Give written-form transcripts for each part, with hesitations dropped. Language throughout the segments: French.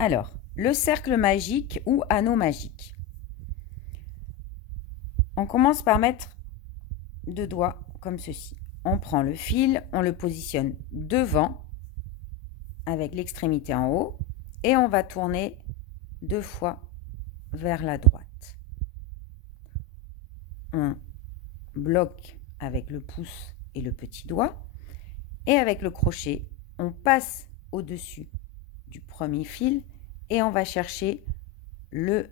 Alors, le cercle magique ou anneau magique. On commence par mettre 2 doigts comme ceci. On prend le fil, on le positionne devant avec l'extrémité en haut et on va tourner 2 fois vers la droite. On bloque avec le pouce et le petit doigt et avec le crochet, on passe au-dessus du premier fil et on va chercher le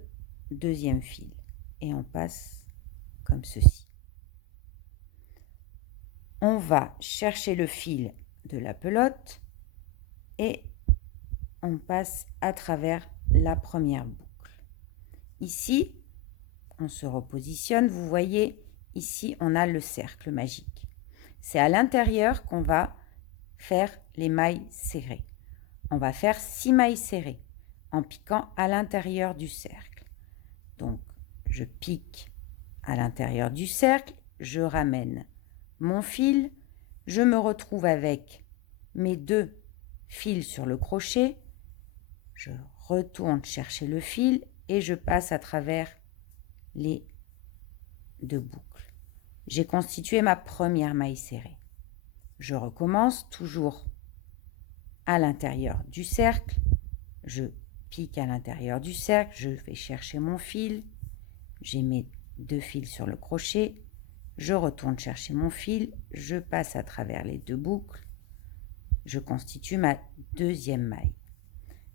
deuxième fil et on passe comme ceci. On va chercher le fil de la pelote et on passe à travers la première boucle. Ici, on se repositionne. Vous voyez, ici, on a le cercle magique. C'est à l'intérieur qu'on va faire les mailles serrées. On va faire 6 mailles serrées en piquant à l'intérieur du cercle. Donc, je pique à l'intérieur du cercle, je ramène mon fil, je me retrouve avec mes 2 fils sur le crochet, je retourne chercher le fil et je passe à travers les 2 boucles. J'ai constitué ma première maille serrée. Je recommence toujours à l'intérieur du cercle, je pique à l'intérieur du cercle, je vais chercher mon fil, j'ai mes 2 fils sur le crochet, je retourne chercher mon fil, je passe à travers les 2 boucles, je constitue ma deuxième maille.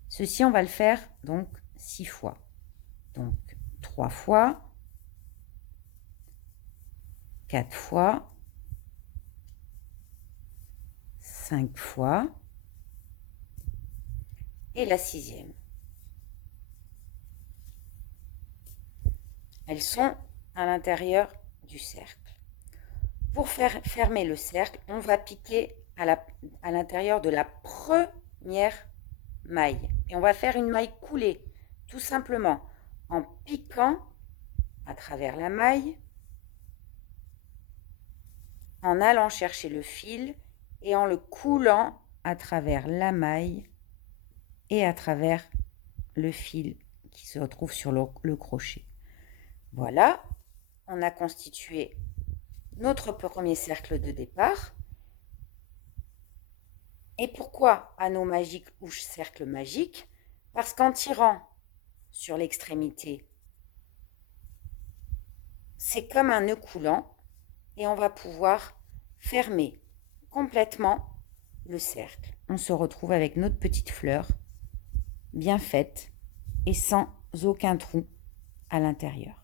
Ceci, on va le faire donc 6 fois. Donc 3 fois, 4 fois, 5 fois et la 6e. Elles sont à l'intérieur du cercle. Pour faire fermer le cercle, on va piquer à l'intérieur de la première maille. Et on va faire une maille coulée, tout simplement en piquant à travers la maille, en allant chercher le fil et en le coulant à travers la maille et à travers le fil qui se retrouve sur le crochet. Voilà, on a constitué notre premier cercle de départ. Et pourquoi anneau magique ou cercle magique? Parce qu'en tirant sur l'extrémité, c'est comme un nœud coulant et on va pouvoir fermer complètement le cercle. On se retrouve avec notre petite fleur bien faite et sans aucun trou à l'intérieur.